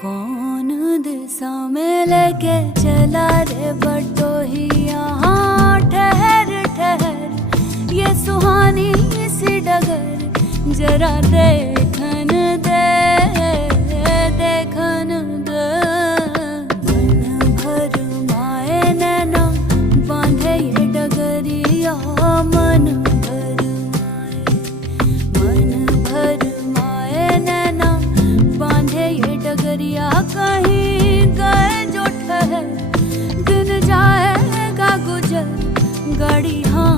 कौन दिशा में लेके चला रे बटोहिया। हाँ ठहर ठहर ये सुहानी सी डगर जरा देखन दे देखन दे। मन भर माए नैना बांधे ये डगरिया। मन भर माए नैना बांधे ये डगरिया। कहीं गए जो ठहर दिन जाएगा गुजर गाड़ी। हाँ